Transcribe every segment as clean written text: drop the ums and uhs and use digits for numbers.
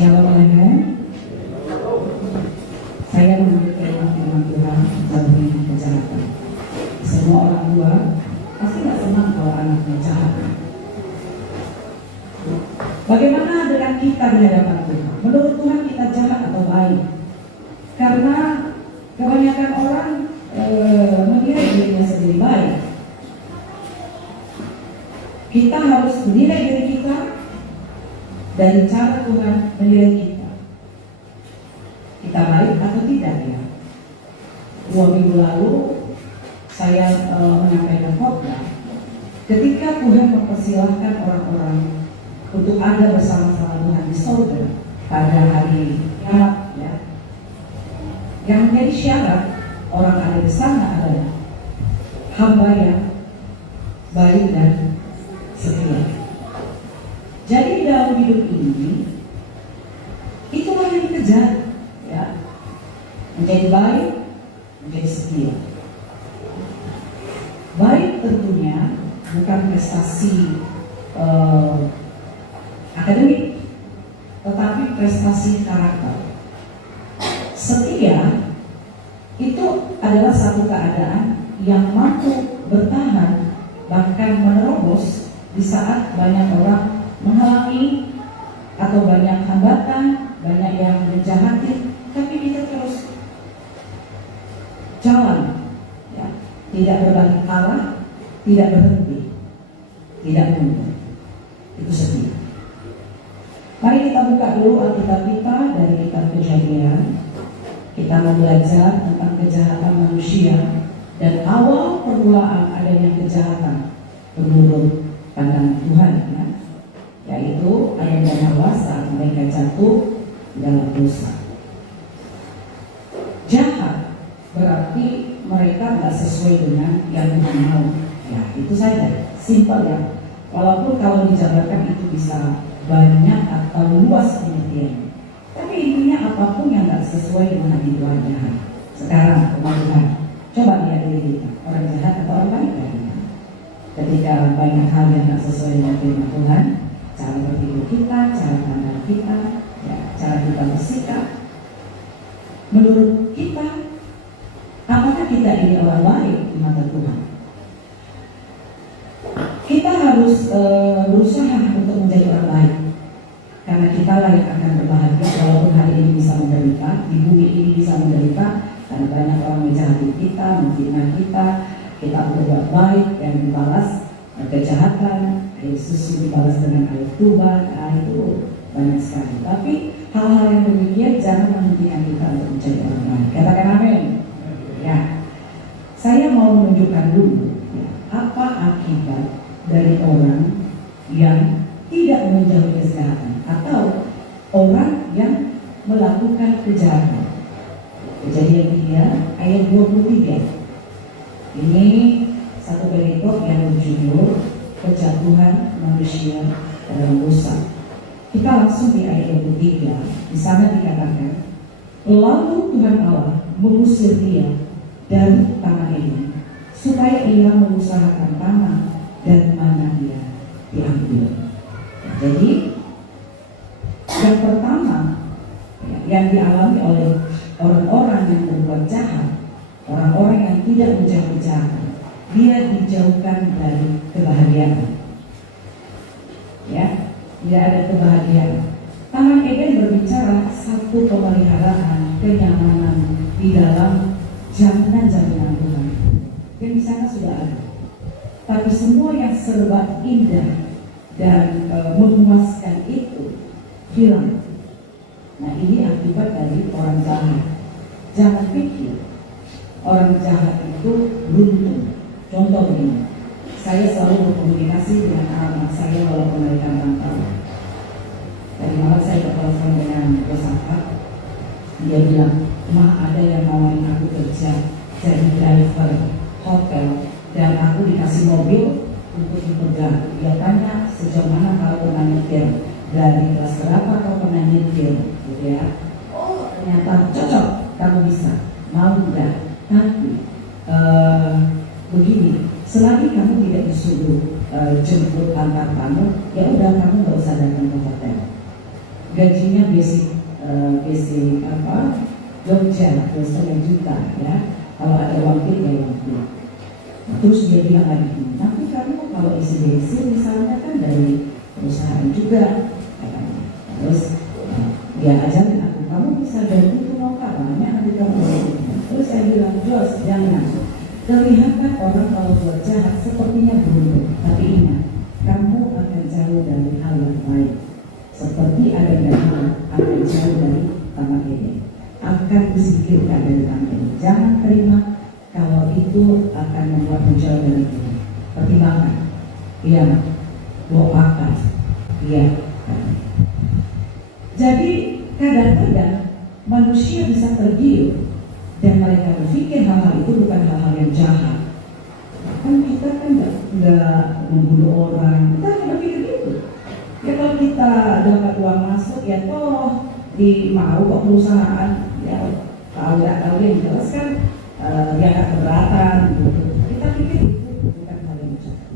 Shalom alaikum. Saya menurut firman Tuhan jauhi kejahatan. Semua orang tua pasti tidak senang kalau anaknya jahat. Bagaimana dengan kita di hadapan Tuhan? Menurut Tuhan kita jahat atau baik? Karena kebanyakan orang menilai dirinya sendiri baik. Kita harus menilai diri kita dari cara Tuhan menilai kita. Kita baik atau tidak ya? 2 minggu lalu saya menyampaikan khotbah ketika Tuhan mempersilahkan orang-orang untuk ada bersama-sama Tuhan di surga pada hari kiamat ya. Yang menjadi syarat orang ada di sana adalah hamba yang baik dan setia. Jadi di dalam hidup ini itulah yang dikejar ya. Menjadi baik, menjadi setia. Baik tentunya bukan prestasi akademik, tetapi prestasi karakter. Setia itu adalah satu keadaan yang mampu bertahan bahkan menerobos di saat banyak orang menghalangi atau banyak hambatan, banyak yang menjahati, tapi kita terus jalan ya. Tidak berbalik arah, tidak berhenti, tidak mundur. Itu setia. Mari kita buka dulu Alkitab kita dari kitab Kejadian. Kita mau belajar tentang kejahatan manusia dan awal permulaan adanya kejahatan menurut pandangan Tuhan ya. Yaitu Adam dan Hawa saat mereka jatuh dalam dosa. Jahat berarti mereka tidak sesuai dengan yang Tuhan mau. Ya itu saja, simpel ya. Walaupun kalau dijabarkan itu bisa banyak atau luas pengertiannya. Tapi intinya apapun yang tidak sesuai dengan hati Tuhan jahat. Sekarang Tuhan, coba lihat diri kita, orang jahat atau orang baik kan? Ketika banyak hal yang tidak sesuai dengan firman Tuhan, cara berpikir kita, cara pandang kita, ya, cara kita bersikap, menurut kita, apakah kita ini orang baik di mata Tuhan? Kita harus berusaha untuk menjadi orang baik, karena kita lah yang akan berbahagia. Walaupun hari ini bisa menderita, di bumi ini bisa menderita, karena banyak orang menjahati kita, menfitnah kita. Kita berbuat baik dan dibalas kejahatan, air susu dibalas dengan air tuba, itu banyak sekali. Tapi hal-hal yang demikian jangan menghentikan kita untuk menjadi orang baik. Katakan amin. Ya, saya mau menunjukkan dulu ya, apa akibat dari orang yang tidak menjauhi kejahatan atau orang yang melakukan kejahatan. Kejadian 3 ayat 23. Ini satu perikop yang berjudul kejatuhan manusia dalam dosa. Kita langsung di ayat 23. Di sana dikatakan, lalu Tuhan Allah mengusir dia dari tanah ini, supaya ia mengusahakan tanah dan mana dia diambil. Jadi yang pertama yang dialami oleh orang-orang yang berbuat jahat, orang-orang yang tidak menjauhi kejahatan, dia dijauhkan dari kebahagiaan. Ya, tidak ada kebahagiaan. Taman Eden berbicara satu pemeliharaan kenyamanan di dalam jaminan-jaminan Tuhan. Dan di sana sudah ada. Tapi semua yang serba indah dan memuaskan itu hilang. Nah ini akibat dari orang jahat. Jangan pikir orang jahat itu beruntung. Contoh begini, saya selalu berkomunikasi dengan anak saya walaupun mereka merantau. Tadi malam saya bertelepon dengan Rosaka. Dia bilang, "Mah, ada yang nawarin aku kerja jadi driver hotel dan aku dikasih mobil untuk dipegang." Dia tanya sejauh mana kalau pernah nyetir, dari kelas berapa kau pernah nyetir, gitu ya. Oh ternyata cocok, kamu bisa, mau enggak? Tapi begini, selagi kamu tidak disuruh jemput antar kamu, ya udah kamu nggak usah datang ke hotel. gajinya basic apa, Jogja 2,5 juta ya, kalau ada wakil ya wakil. Terus dia bilang lagi, tapi kamu kalau isi misalnya kan dari perusahaan juga katanya. Terus dia ajarin aku, kamu bisa dari itu mau banyak nanti kamu. Terus saya bilang, Jos, jangan. Kelihatan orang kalau buat jahat sepertinya beruntung, tapi ingat, kamu akan jauh dari hal yang baik. Seperti ada hal akan jauh dari tamak ini, akan disingkirkan dari tamak ini. Jangan terima kalau itu akan membuat jauh dari Tuhan. Pertimbangkan, iya, doakan, iya. Jadi kadang-kadang manusia bisa tergiur dan mereka berpikir hal-hal itu bukan hal-hal yang jahat. Kan kita kan nggak membunuh orang, kita hanya berpikir gitu. Ya kalau kita dapat uang masuk ya toh di mau kok perusahaan ya kalau nggak tahu yang jelas kan dia akan keberatan gitu. Kita pikir itu bukan hal yang jahat.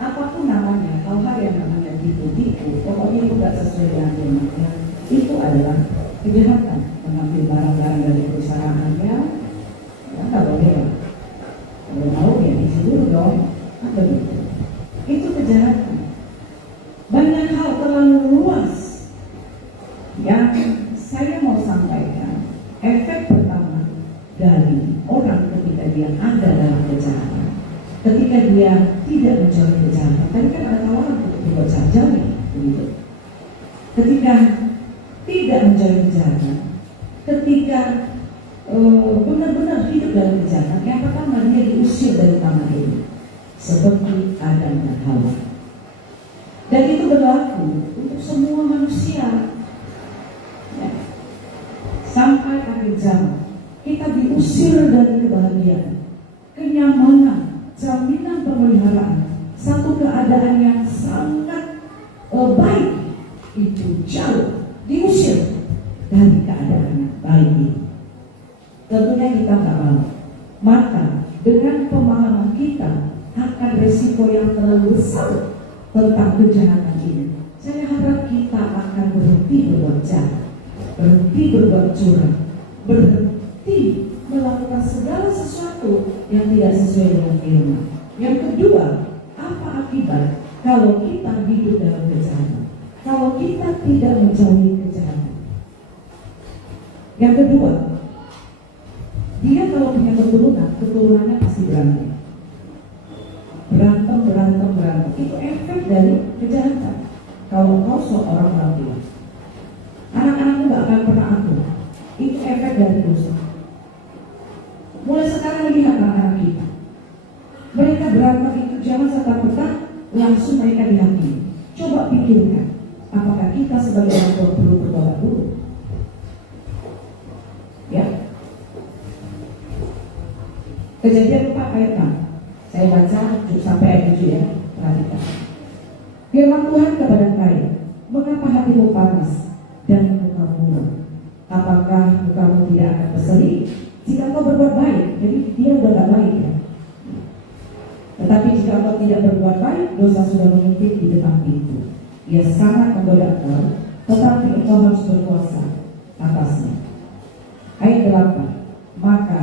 Apapun namanya, hal-hal yang namanya tipu-tipu, pokoknya itu nggak sesuai dengan firman. Itu adalah kejahatan, mengambil barang-barang dari perusahaannya, ya nggak boleh. Kalau mau ya disuruh dong, apa gitu? Itu kejahatan. Banyak hal terlalu luas yang saya mau sampaikan. Efek pertama dari orang ketika dia ada dalam kejahatan, ketika dia tidak menjauhi kejahatan, tadi kan ada tawaran untuk berbuat jahat, begitu. Ketika tidak menjauhi kejahatan, ketika benar-benar hidup dalam kejahatan, yang pertama dia diusir dari taman ini, seperti Adam dan Hawa. Dan itu berlaku untuk semua manusia. Ya. Sampai akhir zaman, kita diusir dari kebahagiaan, kenyamanan, jaminan pemeliharaan, satu keadaan yang sangat baik, itu jauh diusir dari keadaan baik ini. Tentunya kita tak mau. Maka dengan pemahaman kita akan resiko yang terlalu besar tentang kejahatan ini, saya harap kita akan berhenti berbuat jahat, berhenti berbuat curang, berhenti melakukan segala sesuatu yang tidak sesuai dengan firman. Yang kedua, apa akibat kalau kita hidup dalam kejahatan? Kalau kita tidak menjauhi kejahatan. Yang kedua, dia kalau punya keturunannya pasti berantem. Berantem. Itu efek dari kejahatan. Kalau kau seorang laki, anak-anakmu gak akan pernah akur. Itu efek dari dosa. Mulai sekarang lihat anak-anak kita. Mereka berantem itu jangan serta-merta langsung mereka dihakimi. Coba pikirkan, apakah kita sebagai orang tua perlu bertobat dulu? Ya. Kejadian 4 ayat 6. Saya baca sampai ayat 7 ya. Perhatikan. Firman Tuhan kepada Kain, mengapa hatimu panas dan mukamu murung? Apakah mukamu tidak akan berseri jika kau berbuat baik? Jadi dia udah gak baik ya. Tetapi jika kau tidak berbuat baik, dosa sudah mengintip di depan pintu. Ia sangat menggoda engkau, tetapi engkau harus berkuasa atasnya. Ayat 8. Maka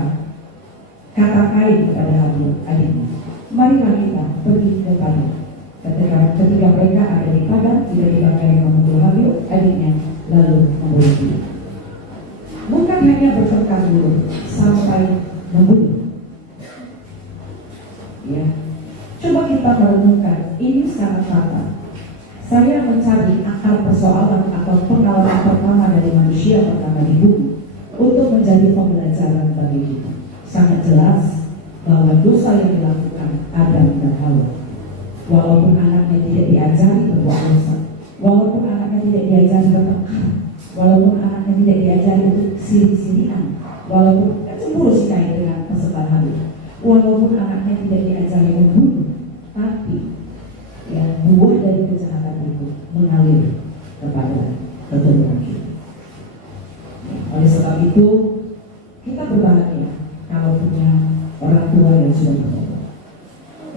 kata Kain kepada Habil adiknya, marilah kita pergi ke padang. Ketika mereka ada di padang, tiba-tiba Kain memukul Habil adiknya, lalu membunuh dia. Bukan hanya bertengkar dulu sampai membunuh. Ya, coba kita merenungkan, ini sangat fatal. Saya mencari akar persoalan atau pengalaman pertama dari manusia pertama di bumi untuk menjadi pembelajaran bagi kita. Sangat jelas bahwa dosa yang dilakukan Adam dan Hawa, walaupun anaknya tidak diajari berbuat dosa, walaupun anaknya tidak diajari bertengkar, walaupun anaknya tidak diajari untuk sirik-sirikan, walaupun cemburu si Kain dengan persembahan Habil, walaupun anaknya tidak diajari membunuh, tapi ya buah dari kejahatan itu mengalir kepada keturunan kita. Oleh sebab itu kita berbahagia kalau punya orang tua yang sudah bertobat.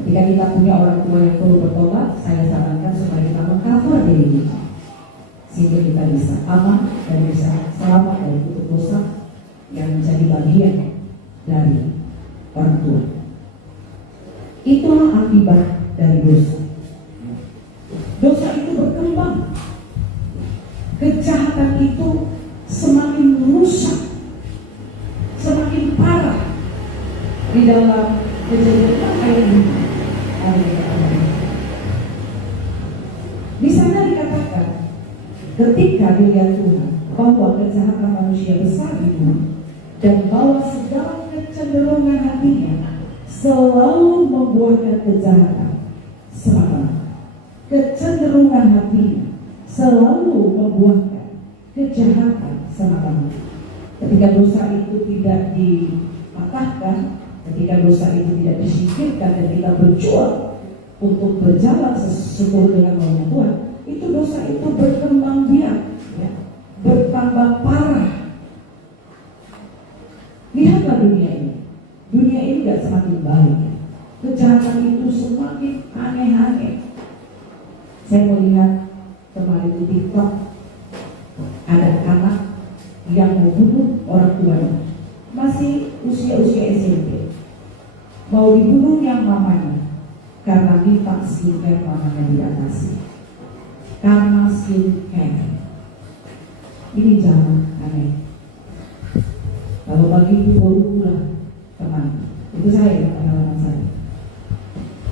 Ketika kita punya orang tua yang perlu bertobat, saya sarankan supaya kita mengcover diri kita, sehingga kita kita bisa aman dan bisa selamat dari kutuk dosa yang menjadi bagian dari orang tua. Itulah akibat dari dosa. Dosa itu berkembang. Kejahatan itu semakin rusak, semakin parah di dalam kejadian ayat ini. Di sana dikatakan, ketika dilihat Tuhan bahwa kejahatan manusia besar di bumi dan bahwa segala kecenderungan hatinya selalu membuahkan kejahatan, semata kecenderungan hatinya selalu membuahkan kejahatan semata-mata. Ketika dosa itu tidak dipatahkan, ketika dosa itu tidak disingkirkan dan kita berjuang untuk berjalan sesuai dengan maunya Tuhan, itu dosa itu berkembang biak, ya, bertambah parah. Lihatlah dunia ini. Dunia ini gak semakin baik. Kejahatan itu semakin aneh-aneh. Saya melihat kemarin di TikTok ada anak yang mau bunuh orang tuanya, masih usia SMP, mau dibunuh yang mamanya karena minta skincare mamanya diatasi, karena skincare. Ini zaman aneh. Kalau bagi ibu baru pulang teman, itu saya pengalaman saya.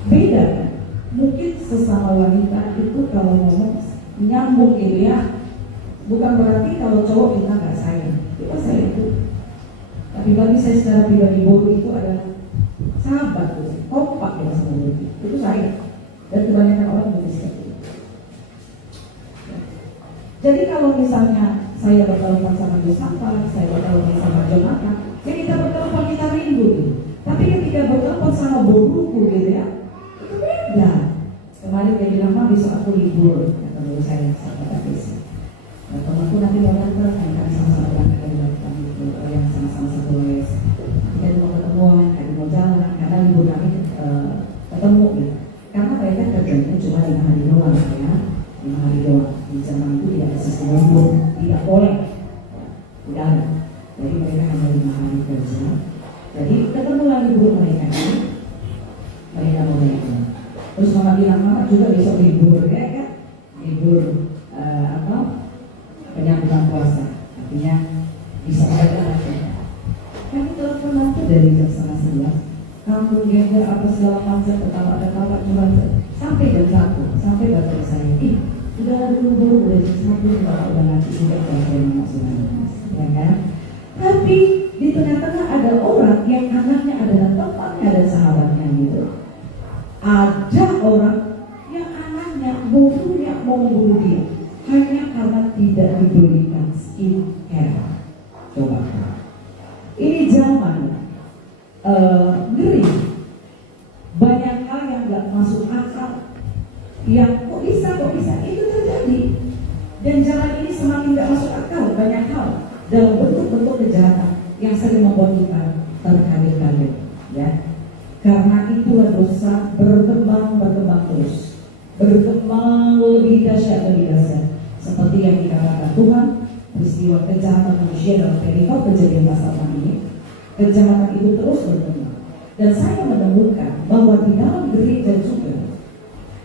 Beda kan? Mungkin sesama wanita itu kalau ngomong nyambung gitu ya. Bukan berarti kalau cowok kita nggak sayang, itu saya itu. Tapi bagi saya secara pribadi Boru itu adalah sahabat tuh, kompak ya sama Boru. Itu saya. Dan kebanyakan orang begitu seperti itu. Jadi kalau misalnya saya bertelepon sama Yosafat, saya bertelepon sama Jonathan, ya kita bertelepon, kita rindu gitu. Tapi ketika bertelepon sama Boruku gitu ya, itu beda. Kemarin dia bilang, "Ma, besok aku libur," kata Boru saya, sahabat Desi. Nah, temanku nanti mau datang, kan sama-sama berangkat dari datang gitu, yang sama-sama satu les. Kita mau ketemuan, ada mau jalan, karena libur kami ketemu gitu. Karena mereka kerjanya cuma 5 hari doang ya, 5 hari doang. Di zaman itu tidak ada sistem libur, tidak boleh. Tidak ada. Jadi mereka hanya 5 hari kerja. Jadi ketemu lagi libur mereka ini, mereka mau datang. Terus mama bilang, "Mama juga besok libur ya kan? Libur penyambutan puasa, artinya bisa ada lagi." Kami telepon aku dari jam 11:30, kamu geger apa segala macam, ketawa cuma sampai jam 1, sampai bapak saya, udah dulu udah jam 1, udah nanti juga saya maksudnya, ya kan? Tapi di tengah-tengah ada orang yang anaknya adalah temannya dan sahabatnya gitu. Ada orang yang anaknya bunuhnya mau membunuh dia hanya karena tidak diberikan skincare. Coba, ini zaman ngeri. Banyak hal yang nggak masuk akal, yang kok bisa itu terjadi. Dan zaman ini semakin nggak masuk akal. Banyak hal dalam bentuk-bentuk kejahatan yang sering membuat kita terkaget-kaget, ya. Karena itulah dosa berkembang terus, berkembang lebih dahsyat. Seperti yang dikatakan Tuhan, peristiwa kejahatan manusia dalam perikop Kejadian pasal 6 ini, kejahatan itu terus berkembang. Dan saya menemukan bahwa di dalam gereja juga,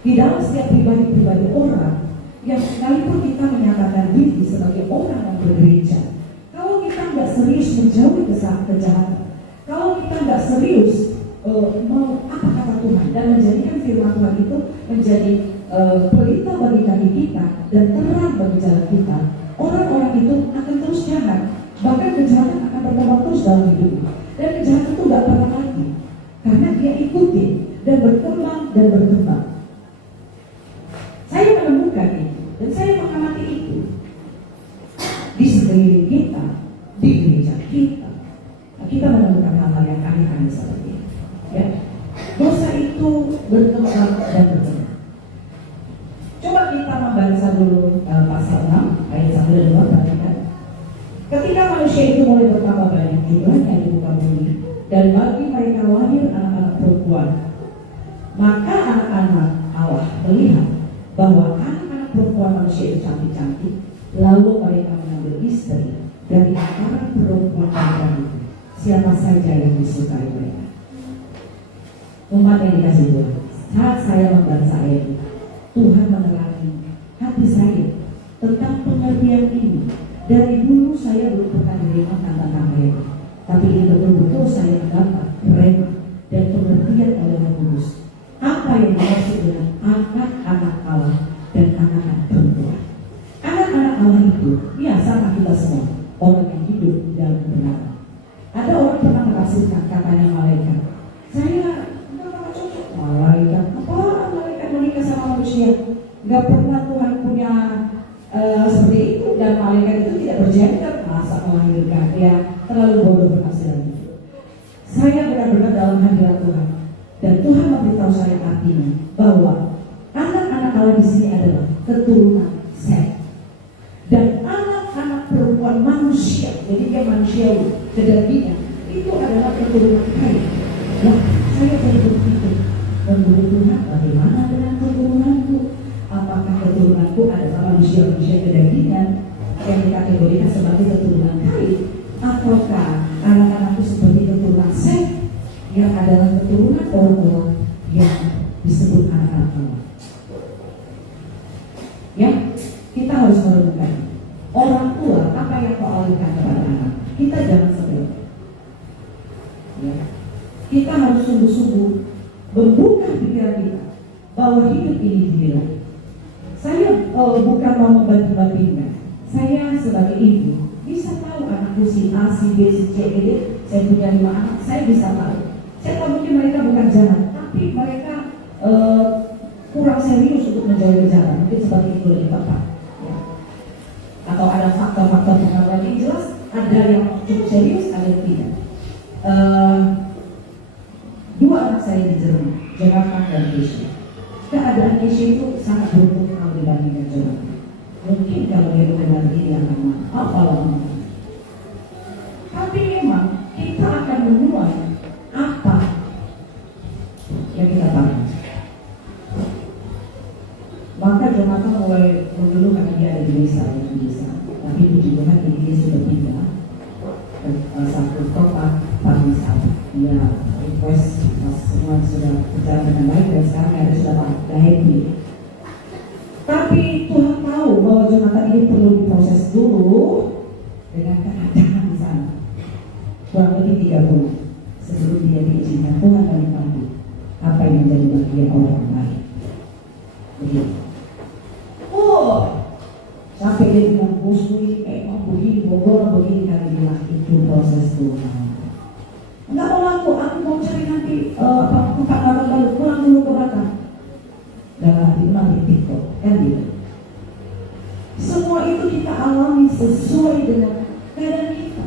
di dalam setiap pribadi-pribadi orang yang sekalipun kita menyatakan diri sebagai orang yang bergereja, kalau kita nggak serius menjauhi kejahatan, kalau kita nggak serius mau apa kata Tuhan dan menjadikan firman Tuhan itu menjadi pelita bagi kaki kita dan terang bagi jalan kita, orang-orang itu akan terus jahat. Bahkan kejahatan akan berkembang terus dalam hidupnya. Dan kejahatan itu gak pernah mati, karena dia ikuti dan berkembang. Saya menemukan itu dan saya mengamati itu di sekeliling kita, di gereja kita. Nah, kita menemukan hal-hal yang aneh-aneh seperti itu, ya. Dosa itu berkembang dan berkembang. Coba kita membaca dulu pasal 6 ayat 1 dan 2, perhatikan. Ketika manusia itu mulai bertambah banyak jumlahnya di muka bumi, dan bagi mereka lahir anak-anak perempuan, maka anak-anak Allah melihat bahwa anak-anak perempuan manusia itu cantik-cantik, Lalu mereka mengambil istri dari antara perempuan itu, siapa saja yang disukai mereka. Umat yang dikasih Tuhan, saat saya membaca ayat ini, Tuhan menerangi hati saya tentang pengertian ini. Dari dulu saya belum pernah menerima tentang ayat, tapi ini betul-betul saya mendapat rema dan pengertian oleh Roh Kudus. Apa yang dimaksud dengan anak-anak Allah dan anak-anak perempuan? Anak-anak Allah itu, ya sama kita semua, orang yang hidup di dalam kebenaran. Ada orang pernah menafsirkan katanya malaikat. Saya nggak pernah cocok malaikat. Apa malaikat menikah sama manusia? Nggak pernah Tuhan punya seperti itu, dan malaikat itu tidak bergender. Masa melahirkan? Ya terlalu bodoh penafsiran itu. Saya benar-benar dalam hadirat Tuhan, dan Tuhan memberitahu saya artinya bahwa anak-anak Allah di sini adalah keturunan Set. Dan anak-anak perempuan manusia, jadi dia manusiawi, kedagingan, itu adalah keturunan Kain. Nah, saya jadi berpikir, menurut Tuhan, bagaimana dengan keturunanku? Apakah keturunanku adalah manusia-manusia kedagingan yang dikategorikan sebagai keturunan Kain, ataukah anak-anakku seperti keturunan Set yang adalah keturunan orang-orang yang disebut anak-anak Allah? Ya, kita harus merenungkan. Orang tua, apa yang kau alihkan kepada anak? Kita jangan sebel. Ya. Kita harus sungguh-sungguh membuka pikiran kita bahwa hidup ini dinilai. Saya bukan mau membanding-bandingkan. Saya sebagai ibu bisa tahu anakku si A, si B, si C, D. Saya punya 5 anak, saya bisa tahu. Saya tahu mungkin mereka bukan jahat, tapi mereka kurang serius untuk menjauhi kejahatan. Mungkin seperti itu lebih tepat. Atau ada faktor-faktor pengaruh yang jelas, ada yang cukup serius, ada yang tidak. 2 anak saya di Jerman, Jonathan dan Keisha. Keadaan Keisha itu sangat beruntung kalau dibandingkan Jonathan. Mungkin kalau dia mengenal diri akan apalah. Tapi memang kita akan menuai apa yang kita tahu. Maka Jonathan mulai dulu karena dia ada di desa, tapi puji Tuhan dia sudah pindah ke satu tempat pariwisata. Dia request semua sudah berjalan dengan baik, dan sekarang ada sudah happy. Tapi Tuhan tahu bahwa Jonathan ini perlu diproses dulu dengan keadaan di sana. Kurang lebih 3 bulan sebelum dia diizinkan Tuhan menikmati apa yang menjadi bagian orang lain. Begitu. Sampai dia bilang, bosku ini emang begini, bogor begini, kali bilang itu proses Tuhan. Enggak mau laku, aku mau cari nanti 4 tahun lalu, pulang dulu ke Batam. Dan nanti di TikTok, kan gitu. Semua itu kita alami sesuai dengan keadaan kita.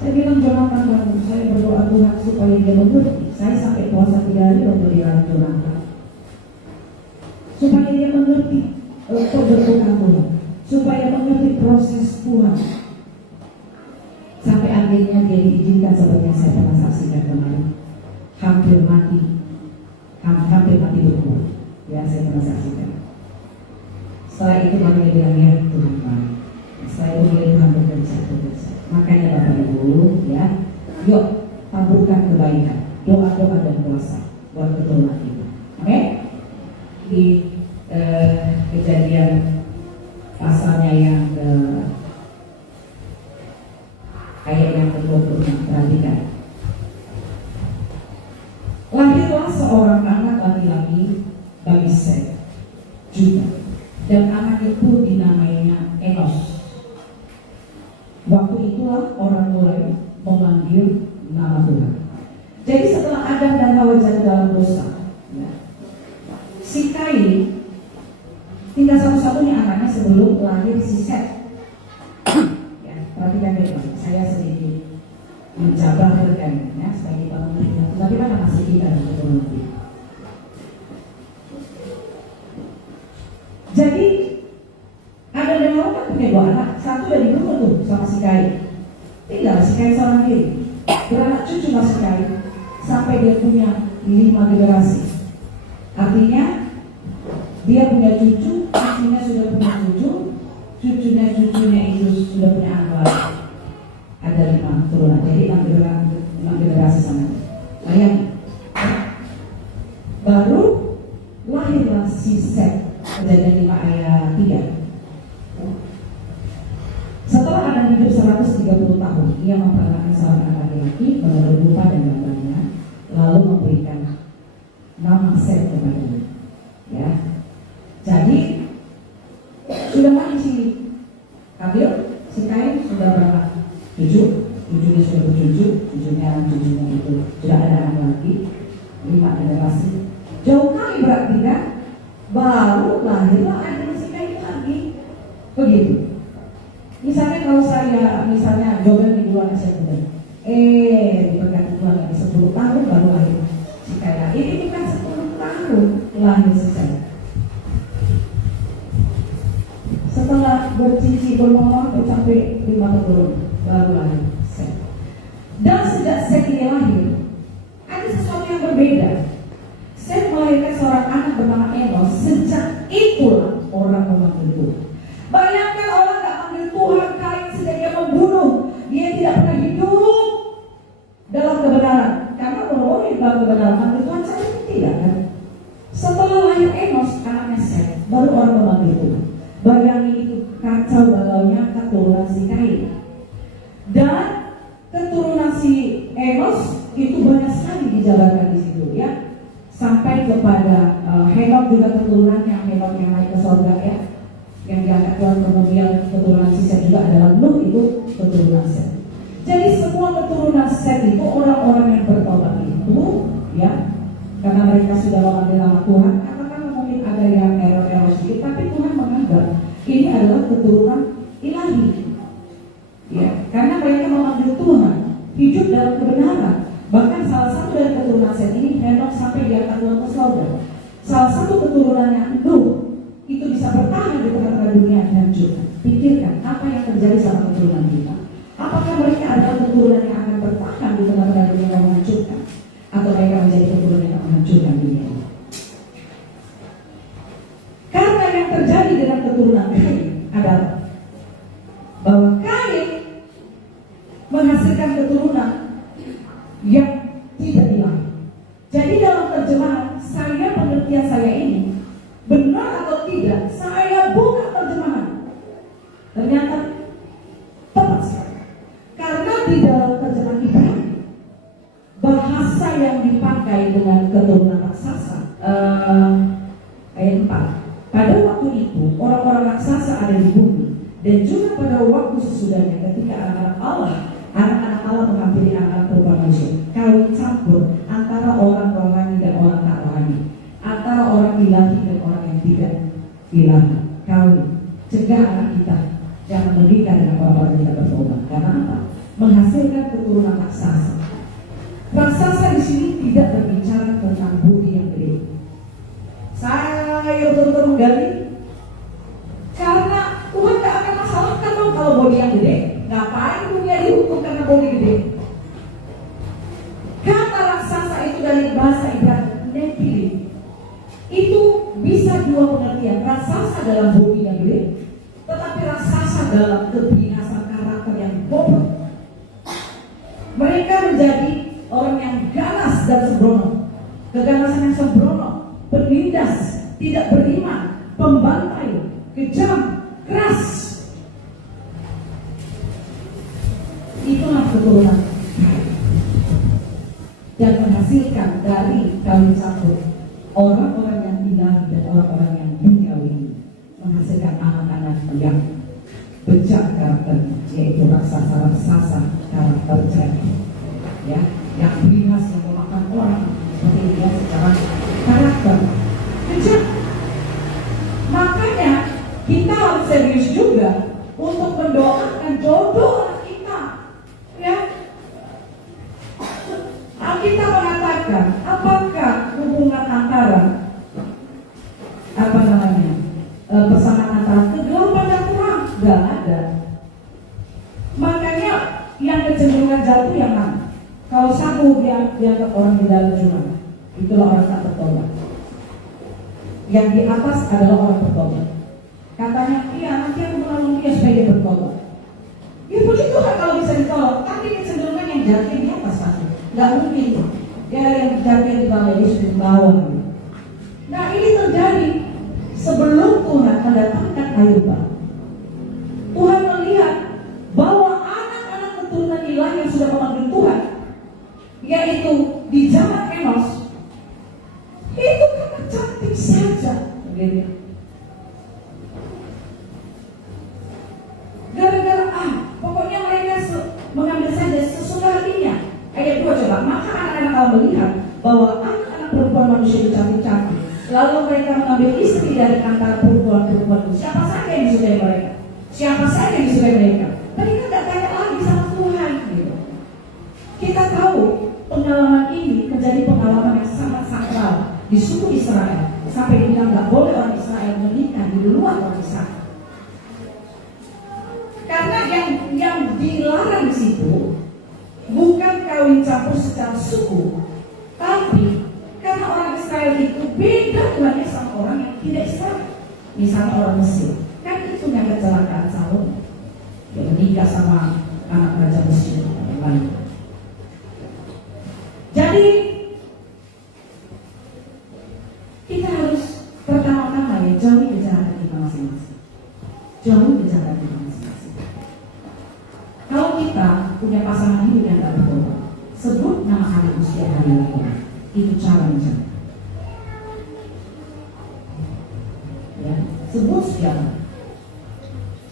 Saya bilang Jonathan bangun, saya berdoa Tuhan supaya dia mengerti. Saya sampai puasa 3 hari untuk dirawat Jonathan, supaya dia mengerti keberkahan Tuhan, supaya mengerti proses Tuhan. Sampai akhirnya dia diizinkan seperti yang saya pernah saksikan kemarin, hampir mati berkuah. Ya, saya pernah saksikan. Setelah itu dia bilang, ya Tuhan baik. Setelah itu Tuhan bekerja. Makanya Bapak Ibu, ya, yuk taburkan kebaikan, doa-doa dan puasa buat keturunan kita. Oke? Di Kejadian pasalnya yang ayat yang ke-26, perhatikan. Lahirlah seorang anak laki-laki bagi Set juga, dan anak itu dinamainya Enos. Waktu itulah orang mulai memanggil nama Tuhan. Jadi setelah Adam dan Hawa jatuh dalam dosa, ya, si Kain tinggal satu-satunya anaknya sebelum lahir si Set. Ya, perhatikan baik-baik. Saya sedikit menjabarkan, ya, sebagai pengertian. Tapi kan masih kita dan keturunan kita. Jadi ada dan Hawa kan punya 2 anak. Satu udah dibunuh tuh sama si Kain. Tinggal si Kain seorang diri. Beranak cucu masih Kain sampai dia punya 5 generasi. Artinya dia punya cucu, cucunya sudah punya cucu, sana. Bayangin. Baru lahirlah si Set, Kejadian 5 ayat 3. Setelah Adam hidup 130 tahun, ia memperanakan seorang anak laki-laki menurut rupa dan gambarnya, lalu memberikan nama Set kepadanya. Ya, jadi sudah lagi si Kabil, si Kain sudah berapa? 7, cucunya sudah bercucu, cucunya itu sudah ada anak lagi, 5 generasi. Jauh kali berarti kan? Baru lahirlah ada si Kain lagi, begitu. Misalnya kalau saya, misalnya Joben di bulan September, diberkati Tuhan lagi 10 tahun baru lahir si Kain. Ini bukan 10 tahun lahir selesai. Setelah bercici bermamah sampai 5 tahun baru lahir Set. Dan sejak Set ini lahir, ada sesuatu yang berbeda. Set melahirkan seorang anak bernama Enos. Sejak itulah orang memanggil Tuhan. Bayangkan orang gak manggil Tuhan, Kain sejak dia membunuh, dia tidak pernah hidup dalam kebenaran. Karena orang-orang yang dalam kebenaran manggil Tuhan saja tidak kan. Setelah lahir Enos, anaknya Set, baru orang memanggil Tuhan. Bayangin itu kacau balaunya keturunan si Kain. Dan keturunan si Enos itu banyak sekali dijabarkan di situ ya. Sampai kepada Henok juga keturunannya, Henok yang naik ke surga ya. Yang diangkat Tuhan, kemudian keturunan si Set juga adalah Nuh, itu keturunan Set. Jadi semua keturunan Set itu orang-orang yang bertobat itu ya, karena mereka sudah memanggil nama Tuhan. Katakan mungkin ada yang error sedikit, tapi Tuhan menganggap ini adalah keturunan ilahi ya, karena mereka memanggil Tuhan, hidup dalam kebenaran. Bahkan salah satu dari keturunan Set ini Henok sampai diangkat Tuhan ke surga. Salah satu keturunannya Nuh itu bisa bertahan di tengah-tengah dunia yang hancur. Pikirkan apa yang terjadi sama keturunan kita. Apakah mereka adalah keturunan yang akan bertahan di tengah-tengah dunia yang menghancurkan, atau mereka menjadi keturunan yang menghancurkan dunia? Karena yang terjadi dengan keturunan Kain adalah bahwa Kain menghasilkan keturunan yang tidak hilang. Jadi dalam terjemahan saya, pengertian saya ini benar atau tidak, saya buka terjemahan. Ternyata tepat sekali. Karena di dalam terjemahan Ibrani, bahasa yang dipakai dengan keturunan raksasa, ayat 4. Pada waktu itu orang-orang raksasa ada di bumi, dan juga pada waktu sesudahnya ketika anak-anak Allah menghampiri anak-anak perupa manusia, kawin campur antara orang rohani dan orang tak rohani, antara orang ilahi dan orang yang tidak ilahi. Kawin, cegah anak kita jangan menikah dengan orang-orang yang tidak bertobat. Karena apa? Menghasilkan keturunan raksasa. Raksasa di sini tidak berbicara tentang budi yang gede. Saya betul-betul menggali, karena Tuhan tidak akan masalahkan dong kalau bodi yang gede. Ngapain dunia dihukum karena bodi gede? Kata raksasa itu dari bahasa Ibrani Nephilim, itu bisa dua pengertian. Raksasa dalam bodi yang gede, tetapi raksasa dalam kebinasan karakter yang bobrok. Mereka menjadi orang yang ganas dan sembrono. Keganasan yang sembrono, penindas, tidak beriman, pembantai, kejam, keras. Itulah keturunan dan menghasilkan dari kawin campur orang-orang yang ilahi dan orang-orang yang duniawi, menghasilkan anak-anak yang bejat karakter, yaitu raksasa karakter ya, yang beringas, yang memakan orang seperti dia secara karakter kejam. Makanya kita harus serius juga untuk mendoakan jodoh anak kita ya. Alkitab mengatakan, apakah hubungan antara pasangan antara kegelapan dan terang? Gak ada. Makanya yang kecenderungan jatuh yang mana? Kalau satu dianggap orang di dalam jurang, itulah orang tak bertobat. Yang di atas adalah orang bertobat. Katanya, iya nanti aku menolong dia supaya dia bertobat. Ya puji Tuhan kalau bisa ditolong, tapi kecenderungan yang jatuh di atas pasti. nggak mungkin. Ya yang terjadi di Bangladesh di bawah. Nah ini terjadi sebelum Tuhan mendatangkan Ayub. Tuhan melihat bahwa anak-anak keturunan ilahi yang sudah memanggil Tuhan, yaitu di zaman Enos, itu karena cantik saja, gara-gara pokoknya mereka mengambil saja sesudah hatinya. Ayat 2 coba, maka anak-anak Allah melihat bahwa anak-anak perempuan manusia itu cantik-cantik, lalu mereka mengambil istri dari antara perempuan-perempuan itu. Siapa saja yang disukai mereka? Siapa saja yang disukai mereka? Mereka tidak tanya lagi sama Tuhan gitu. Kita tahu pengalaman ini menjadi pengalaman yang sangat sakral di suku Israel, sampai dibilang nggak boleh orang Israel menikah di luar orang Israel. Karena yang dilarang di situ bukan kawin campur secara suku, tapi karena orang Israel itu beda Tuhannya sama orang yang tidak Israel. Misalnya orang Mesir, kan itu yang kecelakaan Salomo, dia menikah sama anak raja Mesir yang lain. Jadi kita harus pertama-tama ya jauhi kejahatan kita masing-masing. Jauhi kejahatan kita masing-masing. Kalau kita punya pasangan hidup yang tak bertobat, sebut nama anak usia hari lahir. Itu cara menjaga. Ya, sebut siapa.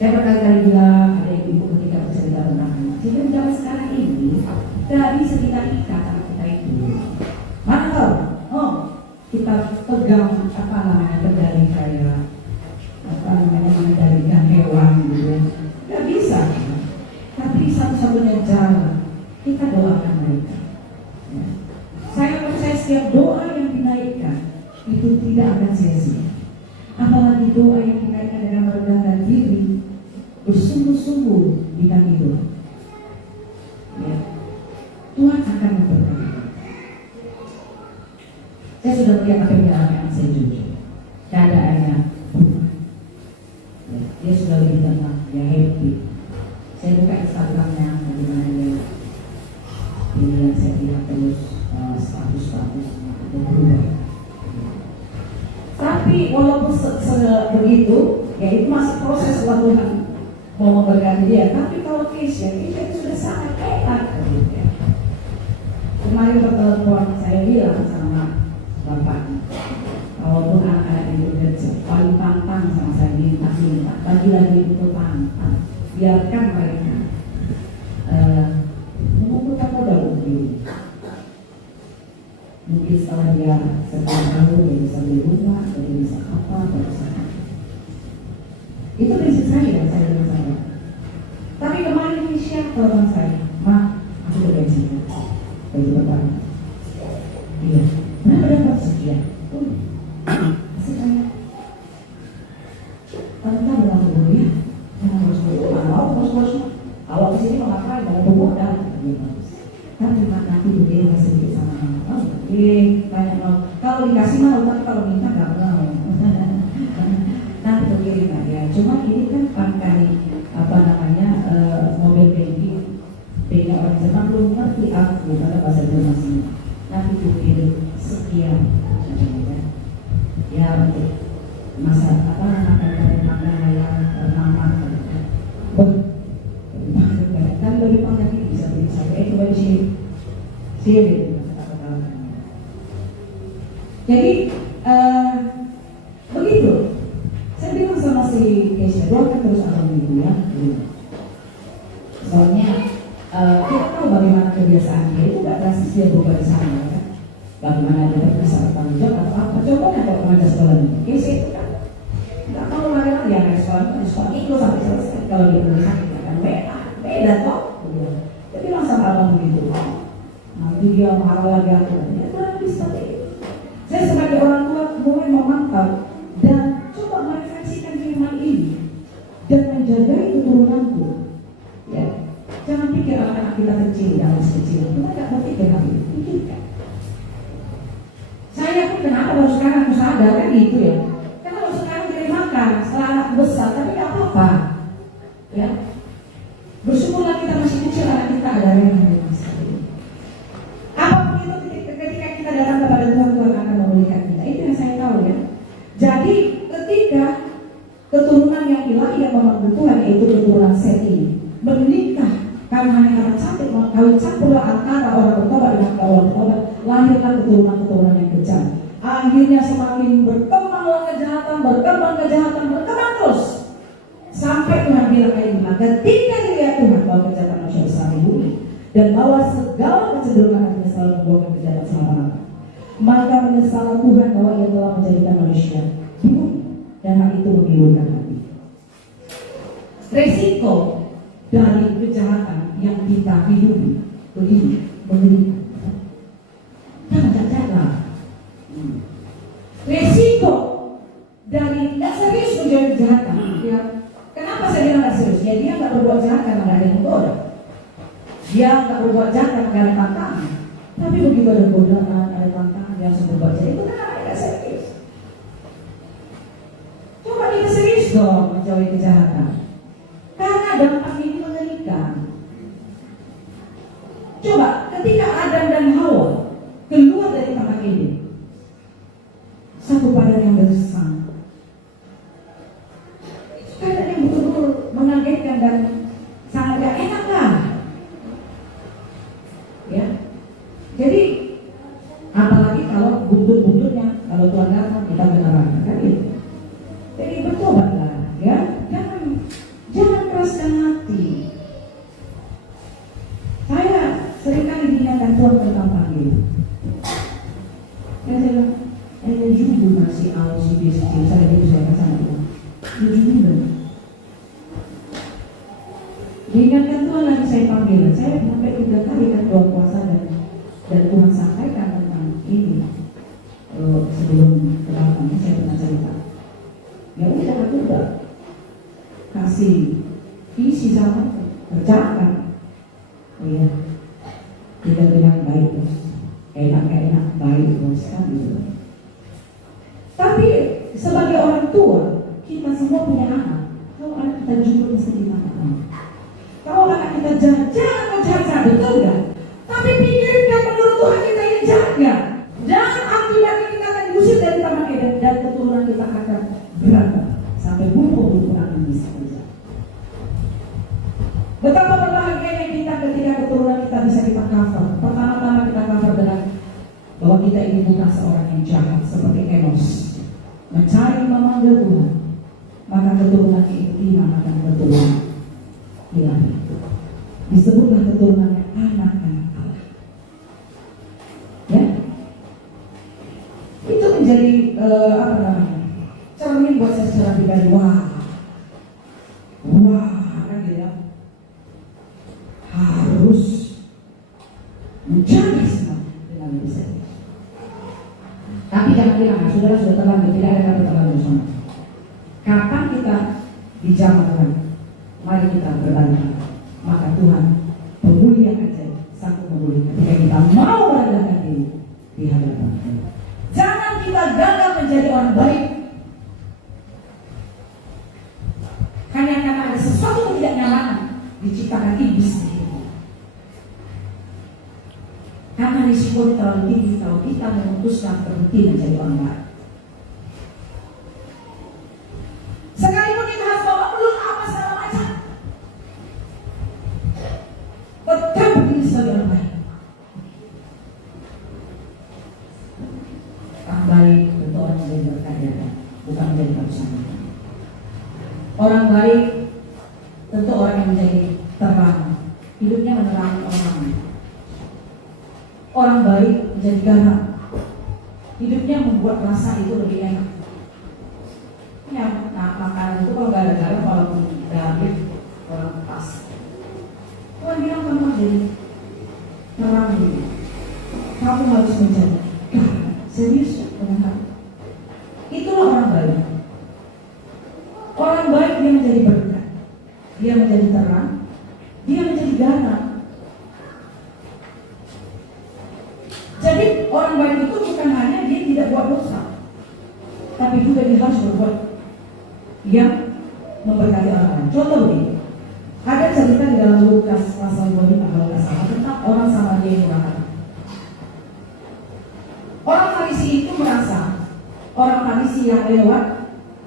Saya berkali-kali bilang ada ibu ketika bercerita tentang anak. Jadi zaman sekarang ini tidak bisa kita ikat anak kita itu. Mana tahu? Oh, kita pegang kendali kayak mengendalikan hewan gitu. Tidak bisa. Tapi satu-satunya jalan kita doakan mereka. Ya. Saya percaya setiap doa yang dinaikkan itu tidak akan sia-sia. Apalagi doa yang dinaikkan dengan merendahkan diri, bersungguh-sungguh di kaki Tuhan. Ya. Tuhan akan memberkati. Saya sudah melihat apa yang dialami anak saya jujur. Keadaannya ya, dia sudah lebih tenang, dia happy. Saya buka Instagramnya, bagaimana dia ini yang saya lihat terus status-status itu berubah. Tapi walaupun begitu, ya itu masih proses Allah Tuhan mau memberkati dia. Tapi kalau Keisha itu sudah sangat enak. Ya. Kemarin bertelepon saya bilang sama bapak, walaupun anak-anak itu kerja, paling pantang sama saya minta, lagi itu pantang. Biarkan mereka mengumpulkan modal untuk diri. Mungkin setelah dia setelah tahun dia bisa beli rumah, dia bisa apa, berusaha. Itu prinsip saya dengan saya. Tapi kemarin ini share telepon saya, aku udah gajian, gaji pertama. Iya, kenapa dapat sekian? Masih banyak. Tante bilang dulu ya, harus kalau di sini mau ngapain, mau modal, kan cuma nanti begini masih sedikit sama banyak mau. Kalau dikasih mau, tapi kalau minta nggak mau. Nanti berkirim aja. Cuma ini kan pakai mobile banking, beda orang Jerman belum ngerti aku pada bahasa Jerman sini. Nanti berkirim sekian, ya untuk masa makan yang nama. Kan dari pangkat ini bisa beli satu itu bagi sih. Jadi begitu. Saya bilang sama si Keisha, doakan terus abang ibu ya. Soalnya kita tahu bagaimana kebiasaan dia itu gak drastis dia berubah di sana ya. Bagaimana dia bisa bertanggung jawab atau apa. Coba kalau pengajar sekolah ini, Keisha itu kan gak tahu bagaimana dia naik sekolah itu sampai selesai. Kalau dia punya sakit akan beda toh. Dia bilang sama abang begitu. Nanti dia marah lagi aku. Ya tapi seperti itu. Saya sebagai orang tua mulai memantau dan coba merefleksikan firman ini dan menjaga keturunanku. Ya, jangan pikir anak-anak kita kecil yang masih kecil. Kita tidak berpikir hal itu. Pikirkan. Saya pun kenapa baru sekarang aku sadar kan gitu ya. Karena baru sekarang tidak makan setelah anak besar, tapi tidak apa-apa. Ya, bersyukurlah kita masih kecil, anak kita ada yang masih. keturunan Set ini menikah karena hanya karena cantik, kawin campurlah antara orang bertobat dengan orang bertobat, lahirlah keturunan-keturunan yang kejam. Akhirnya semakin berkembanglah kejahatan, berkembang terus. Sampai Tuhan bilang kayak gini, ketika dilihat Tuhan bahwa kejahatan manusia besar di bumi dan bahwa segala kecenderungan hatinya selalu membuahkan kejahatan selama-lamanya, maka menyesallah Tuhan bahwa Ia telah menjadikan manusia di bumi, dan hal itu memilukan hati. Resiko dari kejahatan yang kita hidupi begini mengerikan. Jangan. Resiko dari tidak serius menjadi kejahatan. Ya, kenapa saya bilang tidak serius? Ya, dia nggak berbuat jahat karena nggak ada yang menggoda. Dia nggak berbuat jahat karena nggak ada tantangan. Tapi begitu ada godaan, ada tantangan, dia langsung berbuat jahat. Itu kan tidak serius. Coba kita serius dong menjauhi kejahatan. Karena dampak ini mengerikan. Coba ketika Adam dan Hawa keluar dari taman ini, satu badan yang bersama, itu keadaan yang betul-betul mengagetkan dan sangat gak enak lah. Ya, jadi apalagi kalau buntut-buntutnya, kalau Tuhan datang kita beneran kan itu. Jadi bertobatlah, ya, jangan keraskan hati. Saya seringkali diingatkan Tuhan tentang panggil. Saya bilang, jujur masih awal si bisnis saya itu saya kasih Tuhan. Jujur. Diingatkan Tuhan lagi saya panggil. Saya sampai 3 kali kan Tuhan puasa dan Tuhan sampaikan tentang ini. Sebelum kedatangannya saya pernah cerita. Ya udah aku udah kasih visi sama kerjakan. Oh iya, kita bilang baik bos, enak baik bos kan gitu. Tapi sebagai orang tua kita semua punya anak. Kalau anak kita jujur mesti gimana? Kalau anak kita jangan betul nggak? Tapi pikirkan menurut Tuhan kita ini jaga. Jangan akibatnya kita akan diusir dari taman Eden dan keturunan kita akan berantem sampai buku akan bisa kerja. Betapa berbahagianya kita ketika keturunan kita bisa kita cover. Pertama-tama kita cover dengan bahwa kita ini bukan seorang yang jahat seperti Enos, mencari memanggil Tuhan, maka keturunan itu dinamakan keturunan ilahi. Disebutlah keturunannya anak-anak Allah. Ya, itu menjadi cermin buat saya secara pribadi. Wah, kan gitu ya. Harus menjaga semua dengan bisa. Tapi jangan bilang, sudah terlambat, tidak ada kata terlambat sama. Kapan kita dijamah Tuhan, mari kita berbalik. Maka Tuhan pemulih yang ajaib, sanggup memulihkan ketika kita mau merendahkan diri di hadapan Tuhan. Jangan kita gagal menjadi orang baik hanya karena ada sesuatu yang tidak nyaman diciptakan iblis. Karena risiko terlalu tinggi kalau kita memutuskan berhenti menjadi orang baik. Sekalipun kita harus bawa belum apa segala macam, tetap berdiri sebagai orang baik. Orang baik tentu orang menjadi berkarya, bukan menjadi perusahaan. Orang baik tentu orang yang menjadi terang, hidupnya menerangi orang. Orang baik menjadi garam, hidupnya membuat rasa itu lebih enak. Ya, makanan itu kalau nggak ada garam, walaupun David orang pas. Tuhan bilang kamu jadi terang ini, kamu harus menjadi garam. Serius ya, benar. Itulah orang baik. Orang baik dia menjadi berkat, dia menjadi terang, dia menjadi garam. Jadi orang baik itu bukan hanya dia tidak buat dosa, tapi juga dia harus berbuat yang memberkati orang lain. Contoh begini, ada cerita di dalam Lukas pasal 25 kalau nggak salah tentang orang Samaria yang murah. Orang Farisi itu merasa orang Farisi yang lewat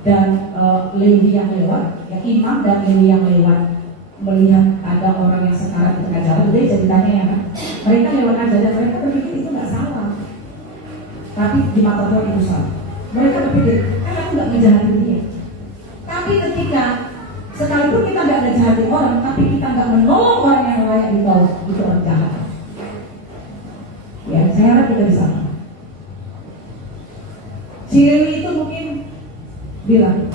dan Lewi yang lewat, ya imam dan Lewi yang lewat melihat ada orang yang sekarat di tengah jalan, jadi ceritanya ya kan, mereka lewat aja dan mereka berpikir itu nggak salah, tapi di mata Tuhan itu salah. Mereka berpikir, kan aku nggak ngejahatin dia. Tapi ketika sekalipun kita nggak ngejahatin orang, tapi kita nggak menolong orang yang layak ditolong, itu orang jahat. Ya, saya harap kita bisa. Si Lewi itu mungkin bilang,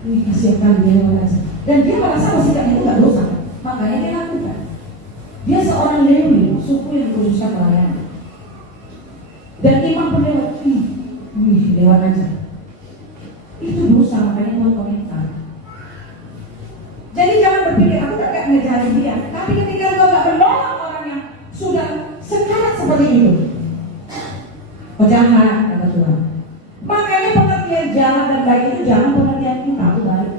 ini kasihan kali dia lewat aja. Dan dia merasa sikap itu nggak dosa, makanya dia lakukan. Dia seorang Lewi, suku yang dikhususkan pelayanan. Dan imam pun lewat, lewat aja. Itu dosa, makanya mau komentar. Jadi jangan berpikir aku tak ngejahatin dia, tapi ketika kau nggak menolong orang yang sudah sekarat seperti itu, kau jahat, kata Tuhan. Makanya pengertian jahat dan baik itu jangan pengertian kita, aku baik.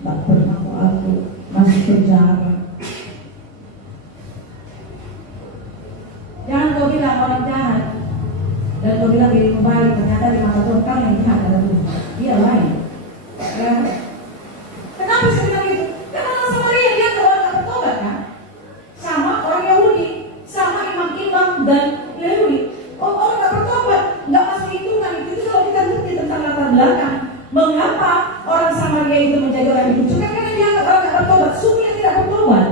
Tak pernah aku masih berjalan. Jangan kau bilang orang jahat dan kau bilang dirimu baik, ternyata di mata Tuhan kau yang jahat dalam Tuhan. Dia lain. Ya. Kenapa saya bilang gitu? Karena orang Samaria dia orang tak bertobat kan? Sama orang Yahudi, sama imam-imam dan Lewi. Orang tak bertobat, nggak masuk hitungan. Itu kalau kita ngerti tentang latar belakang. Mengapa orang Samaria itu menjadi orang yang dicucukkan? Karena dia orang tak bertobat, suku yang tidak bertobat.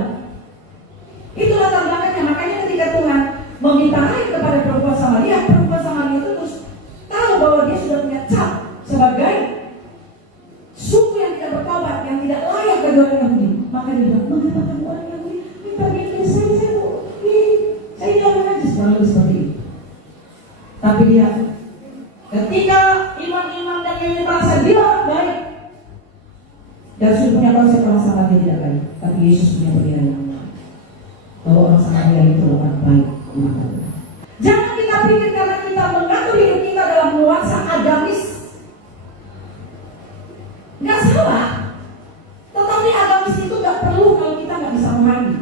Itu latar belakangnya. Makanya ketika Tuhan meminta air kepada perempuan Samaria itu terus tahu bahwa dia sudah punya cap sebagai suku yang tidak bertobat, yang tidak layak bagi orang Yahudi. Maka dia bilang, mengapa kamu orang Yahudi minta minta saya jangan aja selalu seperti itu. Tapi dia ketika imam-imam dan Lewi merasa dia orang baik, dan sudah punya konsep orang Samaria tidak baik, tapi Yesus punya penilaian bahwa orang Samaria itu orang baik. Jangan kita pikir karena kita mengatur hidup kita dalam nuansa agamis, nggak salah. Tetapi agamis itu nggak perlu kalau kita nggak bisa rohani.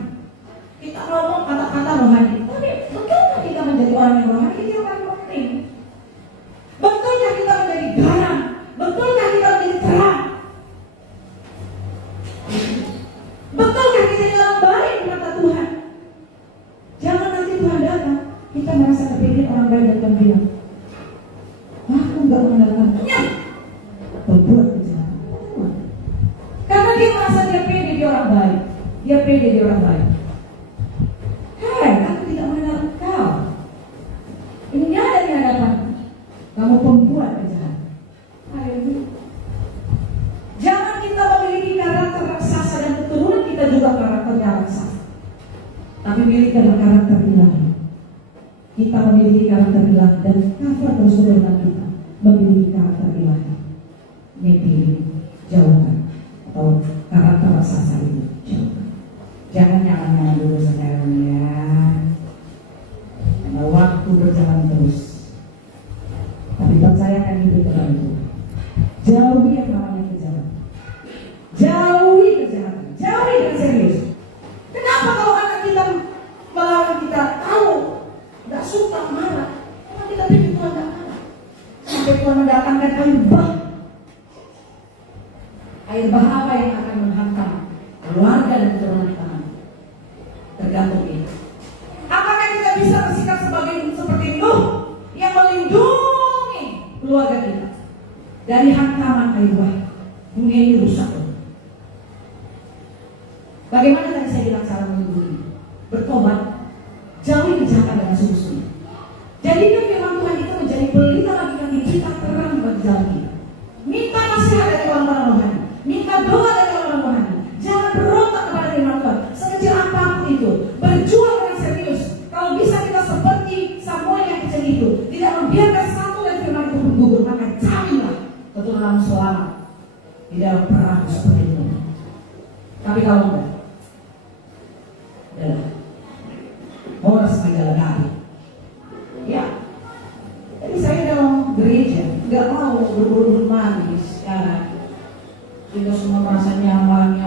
Kita ngomong kata-kata rohani, tapi betulkah kita menjadi orang yang rohani? Itu yang paling penting. Betulkah kita menjadi garam? Betulkah kita menjadi terang? Betulkah kita jadi orang baik di mata Tuhan? Jangan nanti Tuhan datang, kita merasa kepingin orang baik dan Tuhan bilang, aku nggak mengenal kamu, berbuat kejahatan. Karena dia merasa dia pede dia orang baik, dia pede dia orang baik. Hei, aku tidak mengenal kau. Ini ada di hadapan kamu pembuat kejahatan. Haleluya. Jangan kita memiliki karakter raksasa dan keturunan kita juga karakternya raksasa. Tapi milikilah karakter ilahi. Kita memiliki karakter ilahi dan cover terus keturunan kita memiliki karakter ilahi. Nephilim, jauhkan. Atau karakter raksasa itu jauhkan. Jangan nyala-nyala dulu sekarang ya. Karena waktu berjalan terus. Tapi percayakan hidup dalam itu. Jauhi yang namanya kejahatan. Jauhi kejahatan. Jauhi dengan serius. Kenapa kalau anak kita melawan kita tahu nggak suka marah? Karena kita pikir Tuhan nggak marah. Sampai Tuhan mendatangkan air bah. Air bah apa yang akan menghantam keluarga dan keturunan kita? Tergantung ini. Apakah kita bisa bersikap seperti Nuh yang melindungi keluarga kita dari hantaman air bah? Dunia ini rusak. Bagaimana tadi saya bilang cara melindungi? Bertobat, jauhi kejahatan dengan sungguh-sungguh. Jadikan firman Tuhan itu menjadi pelita bagi kami kita, terang bagi jalan kita. Minta nasihat dari orang-orang rohani, minta doa dari orang-orang rohani. Jangan berontak kepada firman Tuhan sekecil apapun itu. Berjuang dengan serius. Kalau bisa kita seperti Samuel yang kecil itu, tidak membiarkan satu dari firman itu gugur, maka jaminlah keturunan selamat di dalam perang seperti itu. Tapi kalau enggak, horas menjalani. Ya, jadi saya dalam gereja nggak mau berburu manis sekarang. Kita semua merasa nyaman.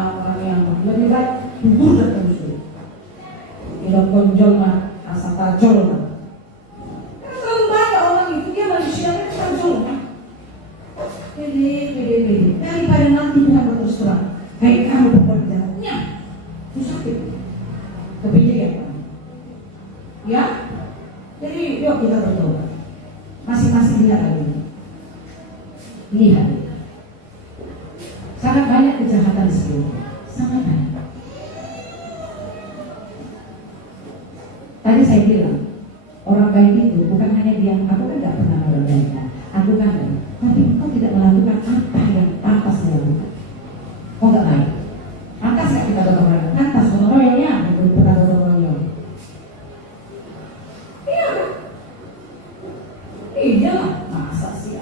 Lebih baik gugur dan terus. Tidak konjol mah, asal tajol mah. Karena terlalu banyak orang itu dia manusianya tajol mah. Pede. Daripada nanti Tuhan berterus terang, kayak kamu pekerjaannya. Kepikir ya Pak? Ya? Jadi yuk kita bertobat. Masing-masing lihat lagi. Lihat. Sangat banyak kejahatan di sekitar. Sangat banyak. Tadi saya bilang, orang baik itu bukan hanya dia, aku kan tidak pernah melakukan, aku kan, tapi kau tidak melakukan apa yang pantas dilakukan. Kau nggak baik. Pantas nggak kita gotong royong? Pantas gotong royongnya, belum pernah gotong royong. Iya kan? Iya lah, masa sih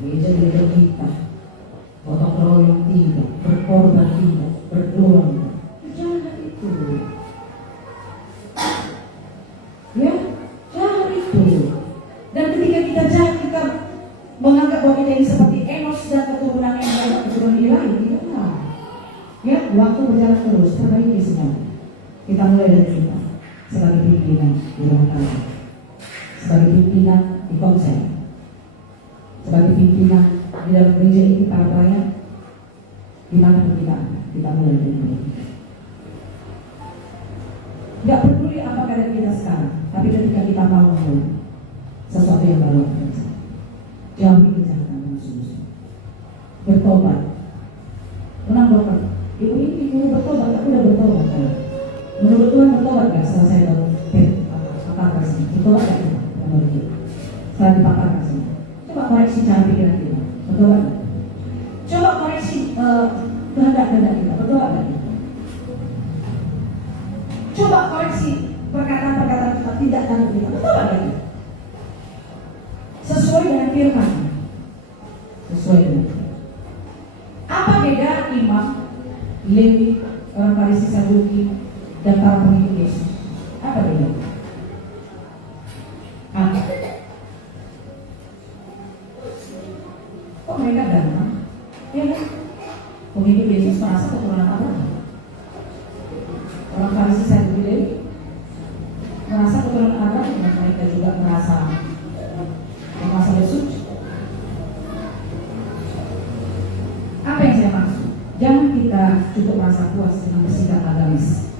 gereja kita gotong royong tidak, berkorban tidak, berdoa tidak. Jangan itu. Ya, jangan itu. Dan ketika kita menganggap bahwa kita ini seperti Enos dan keturunan yang banyak, keturunan ilahi, tidak. Ya, waktu berjalan terus, perbaiki semua. Kita mulai dari kita sebagai pimpinan di rumah tangga, sebagai pimpinan di konser, sebagai pimpinan di dalam gereja ini para pelayan. Di mana kita mulai dari kita. Tidak peduli apa keadaan kita sekarang, tapi ketika kita mau memulai sesuatu yang baru, jauhi kejahatan dan sungguh-sungguh. Bertobat. Menang dokter. Ibu ini guru bertobat, aku udah bertobat. Menurut Tuhan bertobat gak setelah saya paparkan sini? Bertobat gak kita? Menurut kita. Setelah dipaparkan sini. Coba koreksi cara pikiran kita. Bertobat gak? Coba koreksi kehendak-kehendak kita. Bertobat gak? Coba koreksi perkataan-perkataan kita tidak tanggung kita. Betul lagi. Sesuai dengan firman. Sesuai dengan firman. Apa beda imam, Lewi, orang Farisi, Saduki, dan para pengikut Yesus? Apa beda? Apa? Kok mereka datang? Ya kan? Pengikut Yesus merasa keturunan Abraham. Orang Farisi Saduki Lewi merasa keturunan Abraham, dan mereka juga merasa Yesus. Apa yang saya maksud? Jangan kita cukup merasa puas dengan bersikap agamis,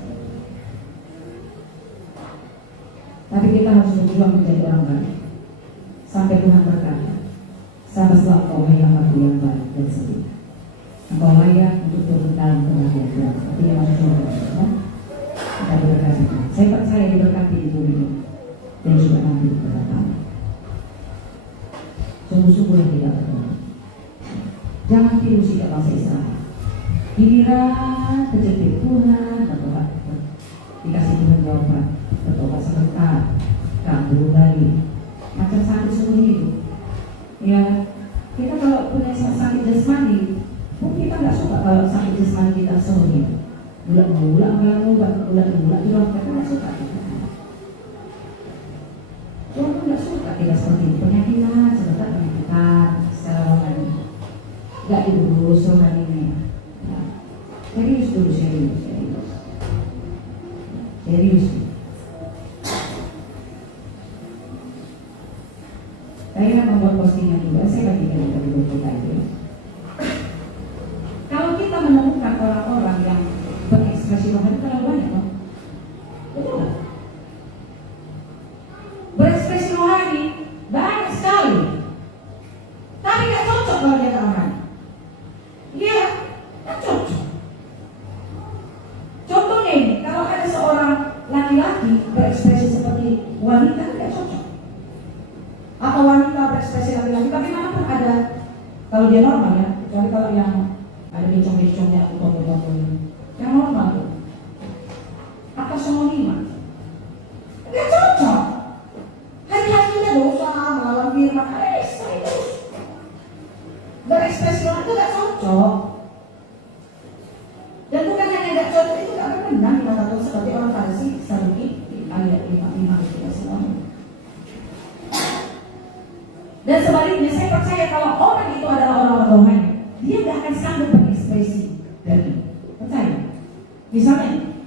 tapi kita harus berjuang menjadi orang baik sampai Tuhan berkata, sabarlah kau hai hamba-Ku yang baik dan setia. Engkau layak untuk turun dalam kebahagiaan. Tapi yang harus kita diberkati. Saya percaya diberkati di bumi ini dan juga nanti di kedatangan. Sungguh-sungguh yang tidak berdoa. Jangan tiru sikap bangsa Israel. Giliran kejepit Tuhan bertobat, dikasih Tuhan jawaban, bertobat sebentar, kambuh lagi, macam sakit seumur hidup. Ya, kita kalau punya sakit jasmani, pun kita nggak suka kalau sakit jasmani kita seumur hidup. Bulan-bulan kalau bulan-bulan juga kita nggak suka. Tuhan nggak suka tidak seperti itu. Penyakitan, sebentar penyakitan, secara rohani, nggak diurus rohaninya. Nah, serius dulu, serius. Saya membuat postingan juga, saya bagikan dari buku tadi. Kalau kita menemukan orang-orang yang berekspresi rohani terlalu banyak, no? Betul nggak? Berekspresi rohani banyak sekali, tapi nggak cocok kalau dia rohani. Iya, nggak cocok. Contohnya ini, kalau ada seorang laki-laki berekspresi seperti wanita, nggak cocok. Atau wanita berekspresi laki-laki, bagaimanapun ada. Kalau dia normal ya, kecuali kalau yang ada bencong-bencongnya atau tombol-tombolnya, yang normal tuh, atau sonima, nggak cocok. Hari-harinya dosa melawan firman, berekspresi orang itu nggak cocok. Dan bukan hanya nggak cocok, itu nggak benar di mata Tuhan seperti orang Farisi, Saduki, ayat 5 kita semua. Dan sebaliknya, saya percaya kalau orang itu adalah orang-orang rohani, dia nggak akan sanggup berekspresi dari percaya. Misalnya,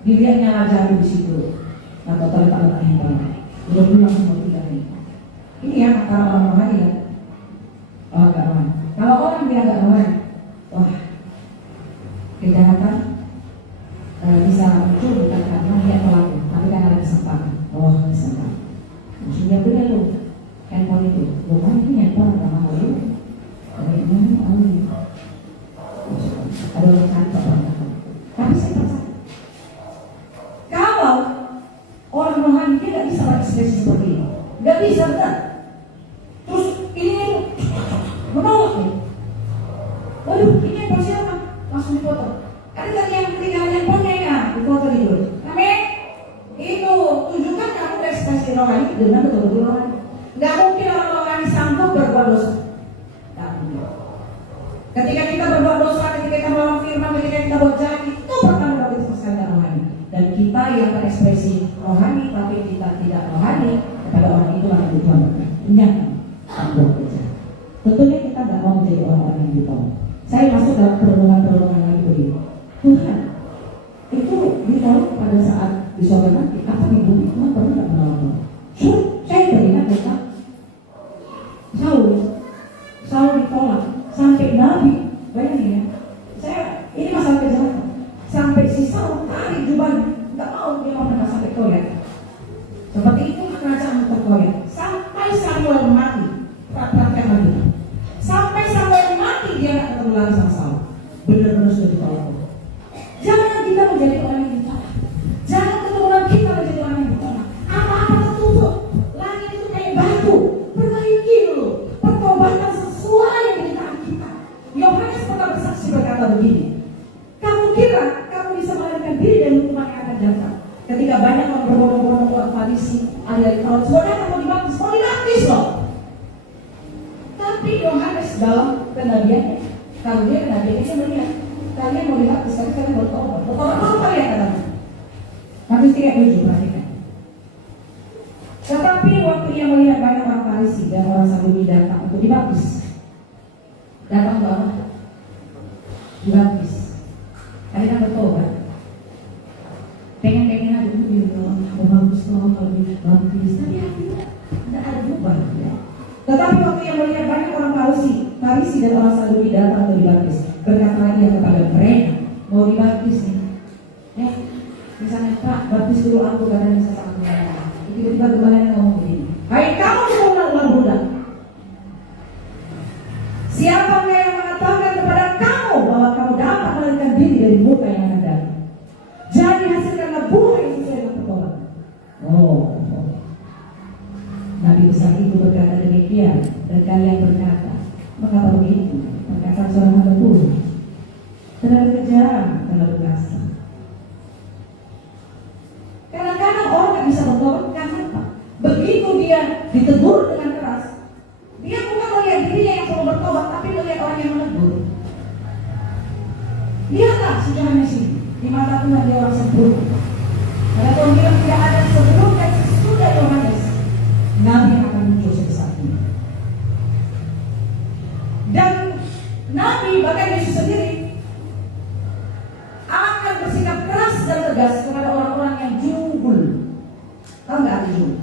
dilihatnya raja di situ, atau letak-letak yang terang, udah pulang semua tidak ini. Ini ya kalau orang rohani ya, oh nggak rohani. Kalau orang dia nggak rohani, wah kejahatan bisa muncul bukan karena dia pelaku, tapi karena ada kesempatan. Oh, kesempatan. Maksudnya benar loh, handphone itu. Bukan itu handphone nggak mau lu. Ini ada orang kantor orang. Tapi saya percaya kalau orang rohani dia nggak bisa berekspresi seperti ini, nggak bisa benar. Terus ini menolak nih. Waduh, ini handphone siapa? Langsung dipotong. Ada tadi yang ketinggalan handphonenya ya, dipotong itu. Amin. Itu tunjukkan kamu berekspresi rohani dengan betul-betul rohani. Nggak mungkin orang rohani sanggup berbuat dosa. Nggak mungkin. Ketika kita berbuat dosa, ketika kita melawan firman, ketika kita buat jahat, itu pertama kali kita sekalian rohani. Dan kita yang berekspresi rohani, tapi kita tidak rohani, kepada orang itu akan Tuhan berkata, nyata, sanggup kerja. Tentunya kita nggak mau menjadi orang-orang yang ditolong. Saya masuk dalam perlindungan lagi begini. Tuhan, itu ditolong pada saat di surga nanti, apa di bumi Tuhan pernah nggak menolong? Saya teringat tentang Saul ditolak sampai Nabi, bayangin ya. Saya ini masalah kejahatan. Sampai si Saul tarik jubahnya, nggak mau dia mau pernah sampai koyak. Seperti itu kerajaan terkoyak. Sampai Samuel mati, praktek lagi. Sampai Samuel mati dia nggak ketemu lagi sama Saul. Benar-benar sudah ditolak. Jangan kita menjadi orang yang ditolak. Jangan keturunan kita menjadi orang yang ditolak. Apa-apa tertutup. Langit itu kayak batu. Perbaiki dulu. Pertobatan sesuai yang dimintaan kita. Yohanes pernah bersaksi berkata begini. Kamu kira kamu bisa melarikan diri dari hukuman yang akan datang? Ketika banyak orang berbondong-bondong buat Farisi, ahli Taurat, sebenarnya kamu dibaptis loh. Tapi Yohanes dalam kenabiannya, kalau dia kenabiannya dia melihat kalian mau dibaptis, tapi kalian bertobat. Bertobat apa kalian katakan? Matius 3:7 perhatikan. Tetapi waktu ia melihat banyak orang Farisi dan orang Sadduki datang untuk dibaptis, datang ke Allah, dibaptis. Kalian bertobat. Pengen aja dulu, bagus loh kalau dibaptis. Tapi hatinya tidak ada berubah. Ya. Tetapi waktu ia melihat banyak orang Farisi dan orang Sadduki datang untuk dibaptis, berkatalah ia kepada mereka, mau dibaptis nih. Ya, misalnya Pak, baptis dulu aku katanya bisa sangat mudah. Tiba-tiba kembali ngomong begini. Hai kamu semua ular budak. Siapa yang mengatakan kepada kamu bahwa kamu dapat melarikan diri dari muka yang akan datang? Jadi hasilkanlah buah yang sesuai dengan pertobatan. Nabi besar itu berkata demikian dan kalian berkata, mengapa begitu? Perkataan seorang hamba Tuhan terlalu kejam, terlalu kasar. Kadang-kadang orang tak bisa bertobat karena apa? Begitu dia ditegur dengan keras, dia bukan melihat dirinya yang perlu bertobat, tapi melihat orang yang menegur. Lihatlah sejarahnya sini. Di mata Tuhan dia orang sempurna. Karena Tuhan bilang tidak ada sebelum dan sesudah Yohanes Nabi yang akan muncul sebesar ini. Dan Nabi bahkan Yesus sendiri akan bersikap keras dan tegas kepada orang-orang yang jubul. Tahu nggak arti jubul?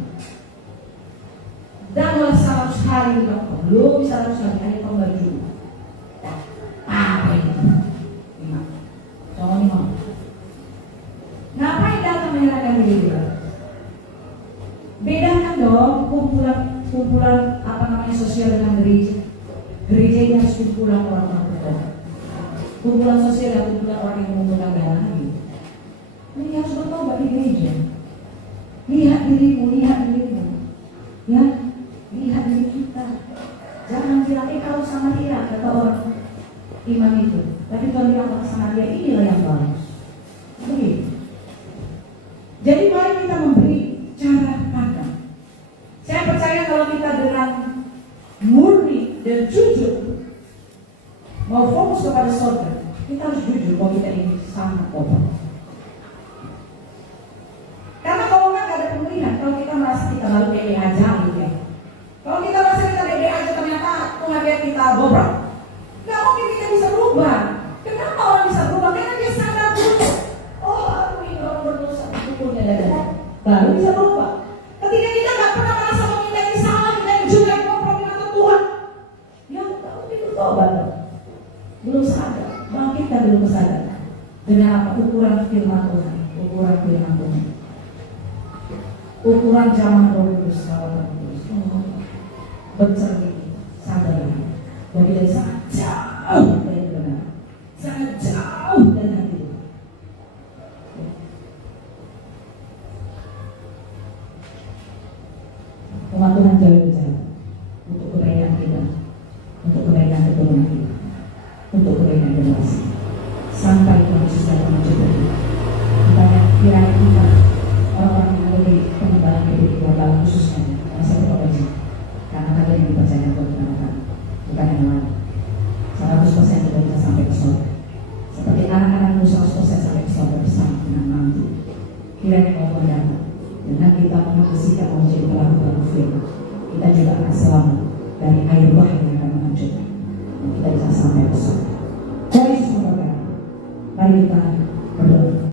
Dan oleh 100 hari belum bisa 100 hari hanya tahu nggak jubul. Apa itu? Contohnya mau. Ngapain datang menyerahkan diri? Bedakan dong kumpulan apa namanya sosial dengan gereja. Gereja ini harus kumpulan orang-orang berdoa. Kumpulan sosial dan kumpulan orang yang mengumpulkan dana. Ini harus bertobat di gereja. Lihat dirimu. Ya, lihat diri kita. Jangan bilang kalau sama dia kata orang iman itu. Tapi kalau yang sama dia inilah yang bagus. Begitu. Jadi mari kita memberi cara pandang. Saya percaya kalau kita dengan murni dan jujur mau fokus kepada surga, kita harus jujur bahwa kita ini sangat tobat. Karena kalau nggak ada pemilihan, kalau kita merasa kita baru pede aja gitu ya. Kalau kita merasa kita pede aja ternyata Tuhan lihat kita bobrok, nggak mungkin kita bisa berubah. Kenapa orang bisa berubah? Karena dia sadar dulu. Oh, aku ini orang berdosa, syukurnya ada. Baru bisa berubah. Ketika kita nggak pernah merasa menghindari salah, kita juga ngobrol dengan Tuhan. Ya, nggak mungkin bertobat. Belum sadar, bangkitkan dulu kesadaran. Dengan apa? Ukuran firman Tuhan, ukuran firman Tuhan, ukuran zaman Roh Kudus, kawan Kudus. Bercermin, sadar bahwa dia sangat jauh dari kebenaran, sangat jauh dari hati Tuhan. Umat Tuhan jauh bicara untuk kebaikan kita, untuk kebaikan keturunan kita, untuk kebaikan generasi. Sampai Tuhan Yesus datang mencoba kita. Makanya kiranya kita, orang-orang yang ada di pengembangan hidup global khususnya, yang saya berkoordinasi, karena kalian yang dipercaya untuk menemukan, bukan yang lain. 100% tidak bisa sampai ke surga. Seperti anak-anakmu 100% sampai ke surga bersama dengan nanti. Kiranya mau datang. Dengan kita mengambil sikap menjadi pelaku-pelaku firman, kita juga akan selamat dari air bah yang akan menghancurkan. Kita bisa sampai ke surga. Tuhan Yesus memberkati. Mari kita